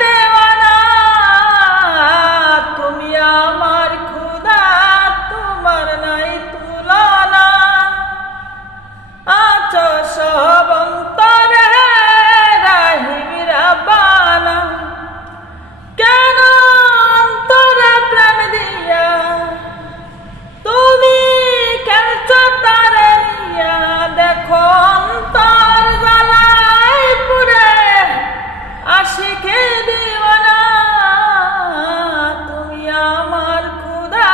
দেওয়ানা, তুমি আমার খুদা, তোমার নাই তুলনা। আছো সব অন্তরে রাহিম রাব্বানা, কেন অন্তরে প্রেম দিয়া তুমি খেলছো তারে নিয়া। দেখো অন্তর জ্বালায় পুরে আশিকে দিওয়ানা, তুমি আমার খুদা,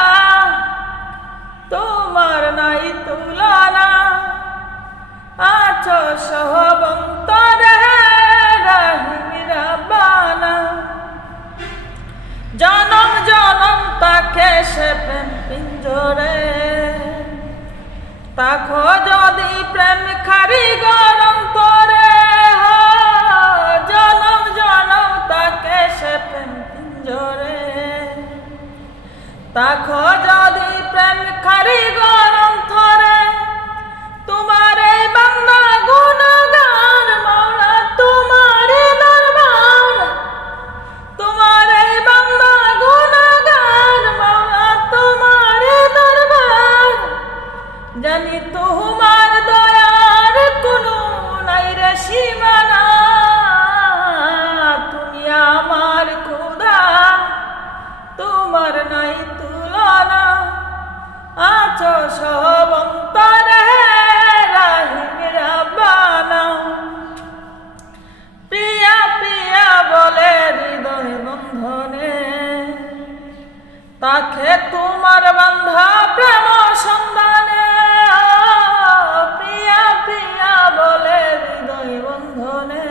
তোমার নাই তুলনা। আছো সব অন্তরে রাহিম রাব্বানা, জনম জনম তাকে সে প্রেম পিঞ্জরে। তাকো যদি প্রেম কারিগর অন্তরে, জনম জনম তাকে সে প্রেম পিঞ্জরে। তাকো যদি প্রেম কারিগর অন্তরে, তোমার এই বান্দা গুনাহগার মাওলা, তোমার এই দরবার, তোমার এই বান্দা গুনাহগার মাওলা, তোমার এই দরবার। জানি তোমার দয়ার কোনো নাই রে সীমানা, তুমি আমার খুদা, তোমার নাই তুলনা। আছো সব অন্তরে রাহিম রাব্বানা, প্রিয়া প্রিয়া বলে হৃদয় বন্ধনে। তাকে তোমার বান্ধা প্রেম সন্ধানে, প্রিয়া প্রিয়া বলে হৃদয় বন্ধনে।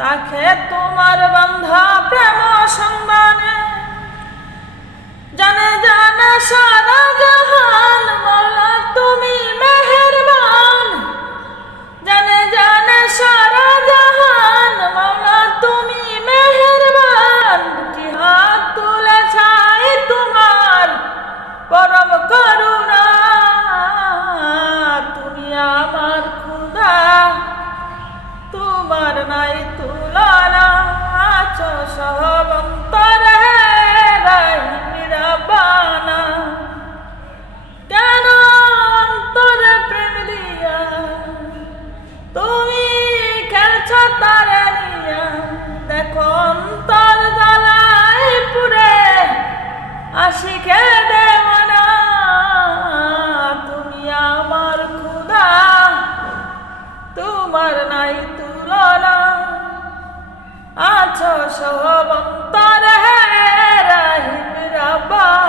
তাকে তোমার বান্ধা প্রেম সন্ধানে। জানে জানে সারা জাহান মাওলা, তুমি মেহেরবান। জানে জানে সারা জাহান মাওলা, তুমি মেহেরবান। দুটি হাত তুলে চাই তোমার পরম করুণা, তুমি আমার খুদা, তোমার নাই তুলনা। আছো সব অন্তরে রাহিম রাব্বানা, কেন অন্তরে প্রেম দিয়া তুমি খেলছো তারে নিয়া। দেখো অন্তর জ্বালায় পুরে আশিকে দেওয়ানা, তুমি আমার খুদা, তোমার নাই তুলনা। আছো সব অন্তরে রাহিম রাব্বানা।